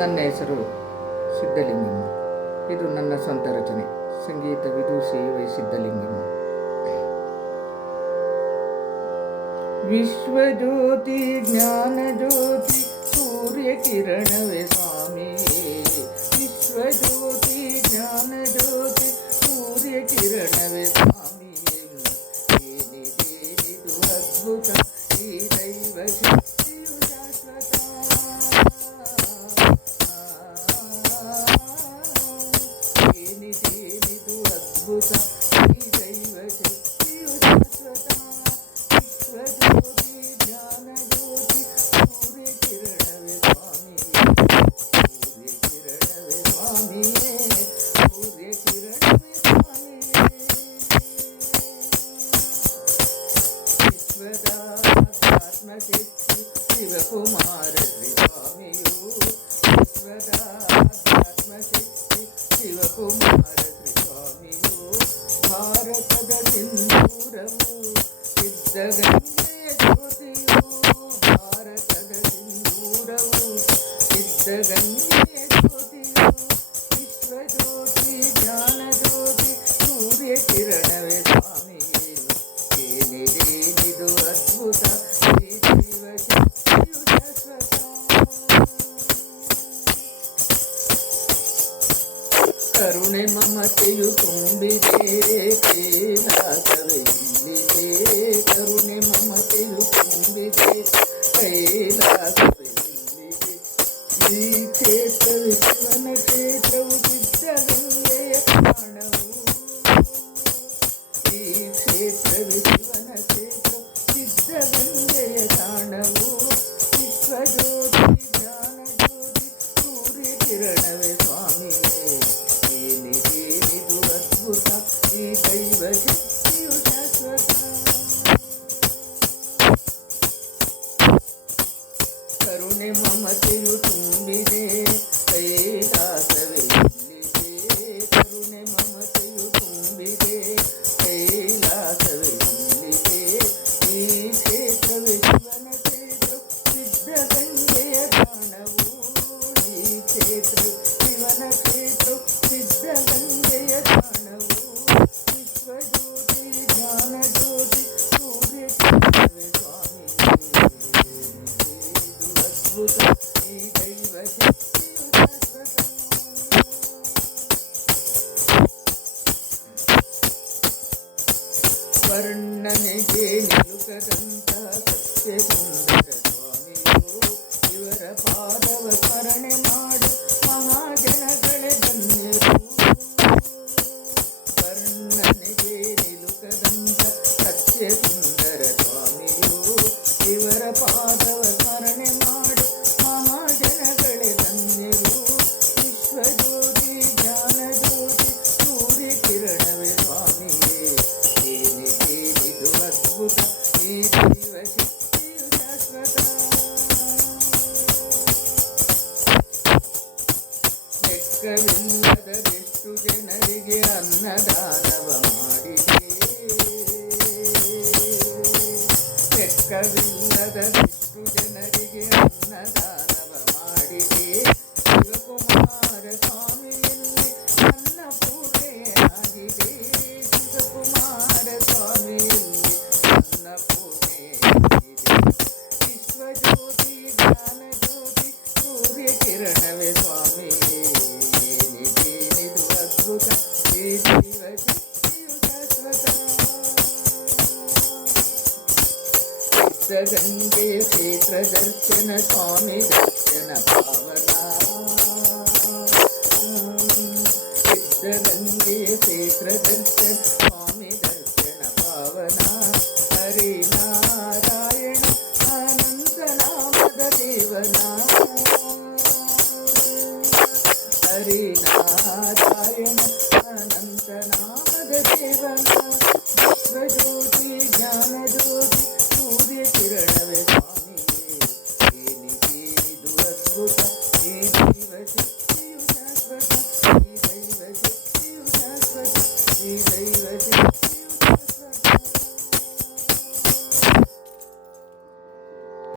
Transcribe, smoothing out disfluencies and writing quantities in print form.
ನನ್ನ ಹೆಸರು ಸಿದ್ಧಲಿಂಗಮ್ಮ. ಇದು ನನ್ನ ಸ್ವಂತ ರಚನೆ. ಸಂಗೀತ ವಿದೂಷಿ ವೈ ಸಿದ್ಧಲಿಂಗಮ್ಮ. ವಿಶ್ವಜ್ಯೋತಿ ಜ್ಞಾನಜ್ಯೋತಿ ಸೂರ್ಯ ಕಿರಣವೇ ಸ್ವಾಮಿಯೇ. ವಿಶ್ವಜ್ಯೋತಿ ಜ್ಞಾನಜ್ಯೋತಿ ಸೂರ್ಯ ಕಿರಣವೇ ಸ್ವಾಮಿಯೇ. ಏನಿದೇನಿದು ಅದ್ಭುತ ಈ ದೈವ ಶಕ್ತಿಯು ಶಾಶ್ವತ. ಏನಿದೇನಿದು ಅದ್ಭುತ ಈ ದೈವ ಶಕ್ತಿಯು ಶಾಶ್ವತ. ವಿಶ್ವಜ್ಯೋತಿ ಜ್ಞಾನಜ್ಯೋತಿ ಸೂರ್ಯ ಕಿರಣವೇ ಸ್ವಾಮಿಯೇ. ಸೂರ್ಯ ಕಿರಣವೇ ಸ್ವಾಮಿಯೇ. ಸೂರ್ಯ ಕಿರಣವೇ ಸ್ವಾಮಿಯೇ. ವಿಶ್ವದ ಆಧ್ಯಾತ್ಮಶಕ್ತಿ ಶಿವಕುಮಾರ ಶ್ರೀ ಸ್ವಾಮಿಯು. ವಿಶ್ವದ ಆಧ್ಯಾತ್ಮಶಕ್ತಿ ಶಿವಕುಮಾರ ಶ್ರೀ ಸ್ವಾಮಿಯು. ಭಾರತದ ಸಿಂಧೂರವು ಸಿದ್ಧಗಂಗೆಯ ಜ್ಯೋತಿಯು. ಭಾರತದ ಸಿಂಧೂರವು ಸಿದ್ಧಗಂಗೆಯ ಜ್ಯೋತಿಯು. ವಿಶ್ವಜ್ಯೋತಿ ಜ್ಞಾನಜ್ಯೋತಿ ಸೂರ್ಯ ಕಿರಣವೇ ಸ್ವಾಮಿಯೇ. ಏನಿದೇನಿದು ಅದ್ಭುತ ಈ ದೈವ ಶಕ್ತಿಯು ಶಾಶ್ವತ. ಕರುಣೆ ಮಮತೆಯು ತುಂಬಿದೆ ಕೈಲಾಸವೇ ಇಲ್ಲಿದೆ. ಕರುಣೆ ಮಮತೆಯು ತುಂಬಿದೆ ಕೈಲಾಸವೇ ಇಲ್ಲಿದೆ. ಈ ಕ್ಷೇತ್ರವು ಶಿವನ ಕ್ಷೇತ್ರವು ಸಿದ್ಧಗಂಗೆಯ ಪ್ರಾಣವು. ಈ ಕ್ಷೇತ್ರವು ಶಿವನ ಕ್ಷೇತ್ರವು ಸಿದ್ಧಗಂಗೆಯ ತಾಣವು. ವಿಶ್ವಜ್ಯೋತಿ ಜ್ಞಾನಜ್ಯೋತಿ ಸೂರ್ಯ ಕಿರಣವೇ ಸ್ವಾಮಿಯೇ. ಏನಿದೇನಿದು ಅದ್ಭುತ ಈ ದೈವ ಶಕ್ತಿಯು ಶಾಶ್ವತ. ಕರುಣೆ ಮಮತೆಯು ತುಂಬಿದೆ ಕೈಲಾಸವೇ ಇಲ್ಲಿದೆ. ಕರುಣೆ ಮಮತೆಯು ತುಂಬಿದೆ ಕೈಲಾಸವೇ ಇಲ್ಲಿದೆ. ಈ ಕ್ಷೇತ್ರವೇ ಶಿವನ ಕ್ಷೇತ್ರ ಸಿದ್ಧಗಂಗೆಯ ತಾಣವು. ಈ ಕ್ಷೇತ್ರ ಶಿವನ ಕ್ಷೇತ್ರ ಸಿದ್ಧಗಂಗೆಯ ತಾಣವು. ವಿಶ್ವಜ್ಯೋತಿ ಜ್ಞಾನಜ್ಯೋತಿ ಸೂರ್ಯ ಕಿರಣವೇ ಸ್ವಾಮಿಯೇ. ಇದು ಅದ್ಭುತ ಈ ದೈವ ಶಕ್ತಿಯು ಶಾಶ್ವತ. ವರ್ಣನೆಗೆ ನಿಲುಕದಂತ ಸತ್ಯ ಸುಂದರ ಸ್ವಾಮಿಯು. ಇವರ ಪಾದವ ಸ್ಮರಣೆ ಮಾಡು ಮಹಾಜನಗಳೇ ಧನ್ಯರು. ವರ್ಣನೆಗೆ ನಿಲುಕದಂತ ಸತ್ಯ ಸುಂದರ ಸ್ವಾಮಿಯು. ಇವರ ಪಾದವ ಸ್ಮರಣೆ ಮಾಡು ಮಹಾಜನಗಳೇ ಧನ್ಯರು. ವಿಶ್ವಜ್ಯೋತಿ ಜ್ಞಾನಜ್ಯೋತಿ ಸೂರ್ಯ ಕಿರಣವೇ ಸ್ವಾಮಿಯೇ. ಏನಿದೇನಿದು ಅದ್ಭುತ ಈ ದೈವ ಶಕ್ತಿಯು ಶಾಶ್ವತ. ಲೆಕ್ಕವಿಲ್ಲದೆಷ್ಟು ಜನರಿಗೆ ಅನ್ನದಾನವ ಮಾಡಿದೆ. ಲೆಕ್ಕವಿಲ್ಲದೆಷ್ಟು ಜನರಿಗೆ ಅನ್ನದಾನವ ಮಾಡಿದೆ. ಶಿವಕುಮಾರ ಸ್ವಾಮಿಯಲ್ಲಿ ಅನ್ನಪೂರ್ಣೆಯಾಗಿದೆ. ಶಿವಕುಮಾರ ಸ್ವಾಮಿಯಲ್ಲಿ ಅನ್ನಪೂರ್ಣೆಯಾಗಿದೆ. ವಿಶ್ವಜ್ಯೋತಿ ಜ್ಞಾನಜ್ಯೋತಿ ಸೂರ್ಯ ಕಿರಣವೇ ಸ್ವಾಮಿಯೇ. ಏನಿದೇನಿದು ಅದ್ಭುತ ಈ ದೈವ ಶಕ್ತಿಯು ಶಾಶ್ವತ. ಸಿದ್ಧಗಂಗೆಯ ಕ್ಷೇತ್ರ ದರ್ಶನ ಸ್ವಾಮಿ ದರ್ಶನ ಪಾವನ. ಸಿದ್ಧಗಂಗೆಯ ಕ್ಷೇತ್ರ ದರ್ಶನ ಸ್ವಾಮಿ ದರ್ಶನ ಪಾವನ. ಹರಿನಾರಾಯಣ ಅನಂತ ನಾಮದ ದೇವನ.